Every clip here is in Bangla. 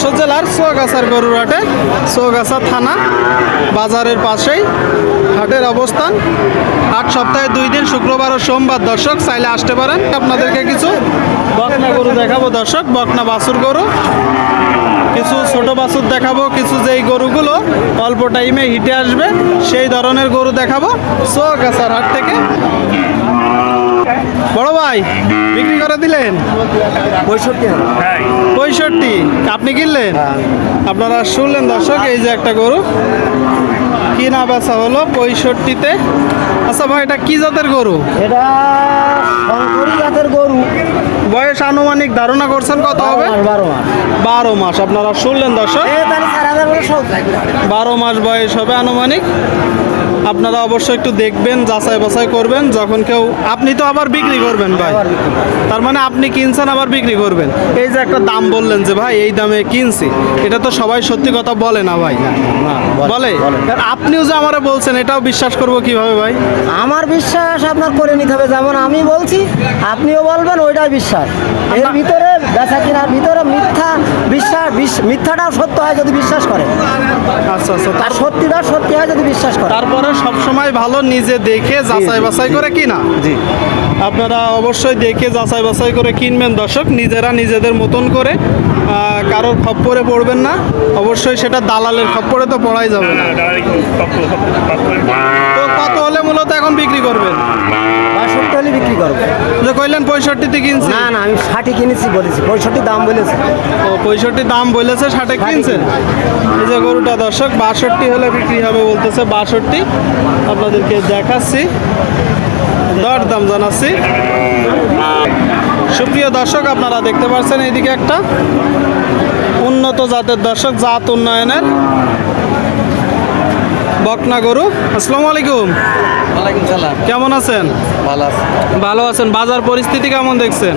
যশোর জেলার সোয়াগাছার গরুর হাটে, সোয়াগাছা থানা, বাজারের পাশেই হাটের অবস্থান। আট সপ্তাহে দুই দিন, শুক্রবার ও সোমবার দর্শক, চাইলে আসতে পারেন। আপনাদেরকে কিছু বকনা গরু দেখাবো দর্শক, বকনা বাছুর গরু। কিছু ছোট বাছুর দেখাবো, কিছু যেই গরুগুলো অল্প টাইমে হিটে আসবে, সেই ধরনের গরু দেখাবো। সোয়াগাছার হাট থেকে বড় ভাই বিক্রি করে দিলেন? পঁয়ষট্টি পঁয়ষট্টি। আপনি কিনলেন? আপনারা শুনলেন দর্শক এই যে একটা গরু। কিনা বেচা হলো পঁয়ষট্টিতে। আচ্ছা ভাই এটা কি জাতের গরু? এটা শঙ্করী জাতের গরু। বয়স আনুমানিক ধারণা করছেন কত হবে? বারো মাস। বারো মাস। আপনারা শুনলেন দর্শক? বারো মাস বয়স হবে আনুমানিক। আপনারা অবশ্যই একটু দেখবেন যাচাই বাছাই করবেন যখন কেউ আপনি তো আবার বিক্রি করবেন ভাই। তার মানে আপনি কিনছেন আবার বিক্রি করবেন। এই যে একটা দাম বললেন যে ভাই এই দামে কিনছি। এটা তো সবাই সত্যি কথা বলে না ভাই। বলে আপনিও যে আমারে বলছেন এটাও বিশ্বাস করব কীভাবে ভাই? আমার বিশ্বাস আপনার করে নিতে হবে। যেমন আমি বলছি আপনিও বলবেন ওইটাই বিশ্বাস। এর ভিতরে বেচা কেনার ভিতরে মিথ্যা বিশ্বাস বিশ- মিথ্যাটাও সত্য হয় যদি বিশ্বাস করে। আচ্ছা আচ্ছা তার সত্যিটা সত্যি হয় যদি বিশ্বাস করে। তারপরে সব সময় ভালো নিজে দেখে যাচাই বাছাই করে কিনা জি। আপনারা অবশ্যই দেখে যাচাই বাছাই করে কিনবেন দর্শক নিজেরা নিজেদের মতন করে কারোর খপ্পরে পড়বেন না। অবশ্যই সেটা দালালের খপ্পরে তো পড়াই যাবে না। তো কত হলে মূলত এখন বিক্রি করবেন? বাষট্টি হলে বিক্রি করব। যে কইলেন পঁয়ষট্টিতে কিনছি না না আমি ষাটই কিনেছি বলেছি। পঁয়ষট্টি দাম বলেছি। ও পঁয়ষট্টি দাম বলেছে ষাটে কিনছেন? এই যে গরুটা দর্শক বাষট্টি হলে বিক্রি হবে বলতেছে বাষট্টি। আপনাদেরকে দেখাচ্ছি দর দাম জানাচ্ছি। সুপ্রিয় দর্শক আপনারা দেখতে পাচ্ছেন এইদিকে একটা উন্নত জাতের দর্শক জাত উন্নয়নের। বকনা গরু। আসসালামু আলাইকুম। ওয়ালাইকুম সালাম। কেমন আছেন? ভালো আছে। ভালো আছেন। বাজার পরিস্থিতি কেমন দেখছেন?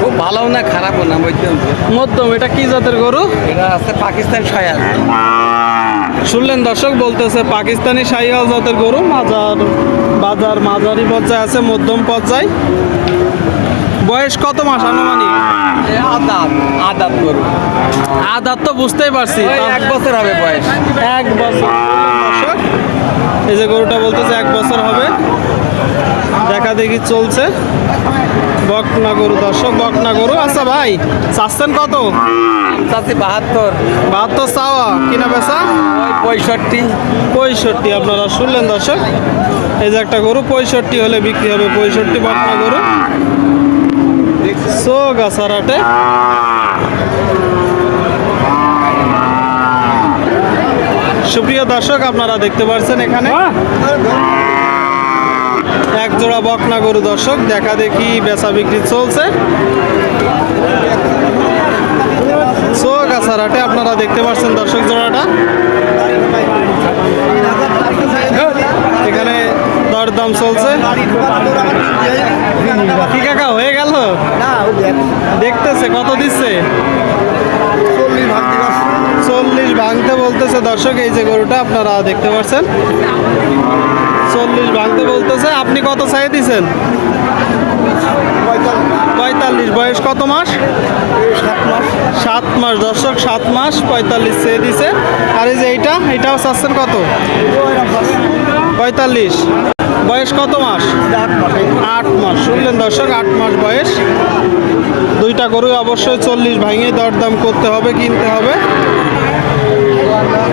খুব ভালো না খারাপও না মধ্যম। মধ্যম। এটা কি জাতের গরু? এটা আছে পাকিস্তান সয়াল শুনলেন দর্শক বলতেছে পাকিস্তানি শাহিওয়াল জাতের গরু। মাজার বাজার মাঝারি পর্যায়ে আছে মধ্যম পর্যায়। বয়স কত মাস আনুমানিক? আদাত আদাত গরু। আদার তো বুঝতেই পারছি। এক বছর হবে বয়স। এক বছর। এই যে গরুটা বলতেছে এক বছর হবে। দেখা দেখি চলছে। বকনা গরু দর্শক বকনা গরু। আচ্ছা ভাই চাচ্ছেন কত? চাচ্ছি বাহাত্তর। বাহাত্তর চাওয়া। কিনা বেচা? পঁয়ষট্টি। পঁয়ষট্টি আপনারা শুনলেন দর্শক। এই যে একটা গরু পঁয়ষট্টি হলে বিক্রি হবে পঁয়ষট্টি বকনা গরু। সো গাছারাটে। সুপ্রিয় দর্শক আপনারা দেখতে পাচ্ছেন এখানে। এক জোড়া বকনা গরু দর্শক দেখা দেখি বেচা বিক্রি চলছে। সো গাছারাটে আপনারা দেখতে পাচ্ছেন দর্শক জোড়াটা। এখানে দরদাম চলছে। কি কাকা হয়ে গেল? দেখতেছে কত দিচ্ছে চল্লিশ ভাগ দিবস চল্লিশ ভাঙতে বলতেছে দর্শক এই যে গরুটা আপনারা দেখতে পাচ্ছেন। চল্লিশ ভাঙতে বলতেছে। আপনি কত চাই দিছেন? পঁয়তাল্লিশ। বয়স কত মাস? সাত মাস। দর্শক সাত মাস পঁয়তাল্লিশ চেয়ে দিছে। আর এই যে এইটা এইটাও চাচ্ছেন কত? পঁয়তাল্লিশ। বয়স কত মাস? আট মাস। শুনলেন দর্শক আট মাস বয়স। দুইটা গরু অবশ্যই চল্লিশ ভাঙিয়ে দরদাম করতে হবে কিনতে হবে।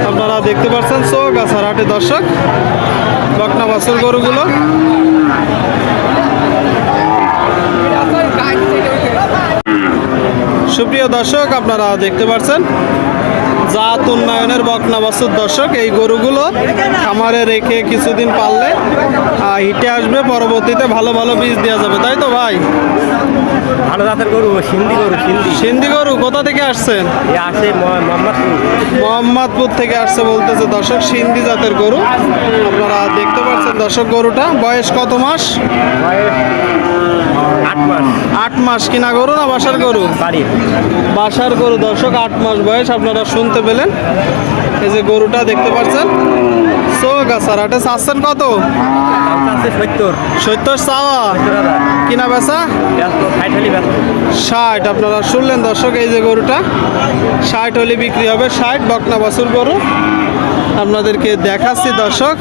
আপনারা দেখতে পাচ্ছেন সো গাছার হাটে দর্শক, বকনা বাছুর গরুগুলো। সুপ্রিয় দর্শক, আপনারা দেখতে পাচ্ছেন জাত উন্নয়নের বকনা বাছুর দর্শক এই গরুগুলো খামারে রেখে কিছুদিন পারলে হিটে আসবে পরবর্তীতে ভালো ভালো বীজ দেওয়া যাবে তাই তো ভাই? ভালো জাতের গরু সিন্ধি গরু সিন্ধি। সিন্ধি গরু কোথা থেকে আসছেন? আসে মোহাম্মদপুর। মোহাম্মদপুর থেকে আসছে বলতেছে দর্শক সিন্ধি জাতের গরু। আপনারা দেখতে পাচ্ছেন দর্শক গরুটা বয়স কত মাস? বয়স মাস আট মাস কিনা গরু না বাসার গরু? বাড়ির। বাসার গরু। দর্শক আট মাস বয়স আপনারা শুনতে পেলেন। এই যে গরুটা দেখতে পাচ্ছেন? সো গাছার হাটে চাচ্ছেন কত? সত্তর। সত্তর চাওয়া। কিনা বেচা? ষাট আপনারা শুনলেন দর্শক এই যে গরুটা। ষাট হলে বিক্রি হবে ষাট বকনা বাছুর গরু। আপনাদেরকে দেখাচ্ছি দর্শক।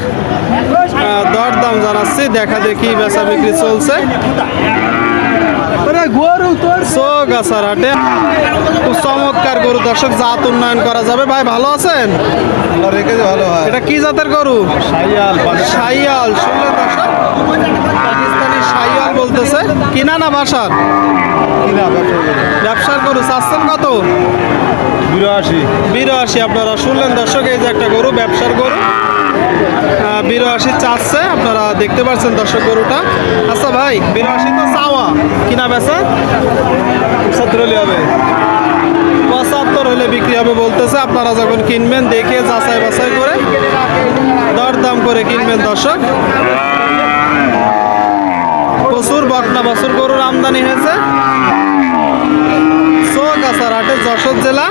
দর দাম জানাচ্ছি দেখা দেখি বেচা বিক্রি চলছে। চৌগাছার হাটে খুব চমৎকার গরু। দর্শক জাত উন্নয়ন করা যাবে। ভাই ভালো আছেন? রেখে ভালো হয়। এটা কি জাতের গরু? সাইয়াল সাইয়াল শুনলেন দর্শক? পাকিস্তানি সাইয়াল বলতেছে। কিনা না বাসার? কিনা ব্যবসার গরু। চাচ্ছেন কত? বিরাশি। বিরাশি আপনারা শুনলেন দর্শক এই যে একটা গরু ব্যবসার গরু। বিরাশি চাচ্ছে। আপনারা দেখতে পাচ্ছেন দর্শক গরুটা। আচ্ছা ভাই, বিরাশি তো চাওয়া। কিনা বেচা সত্তর হলে হবে। পঁচাত্তর হলে বিক্রি হবে বলতেছে। আপনারা যখন কিনবেন, দেখে যাচাই বাছাই করে দরদাম করে কিনবেন দর্শক। প্রচুর বকনা, বছর গরুর আমদানি হয়েছে। চৌগাছার হাটে যশোর জেলা।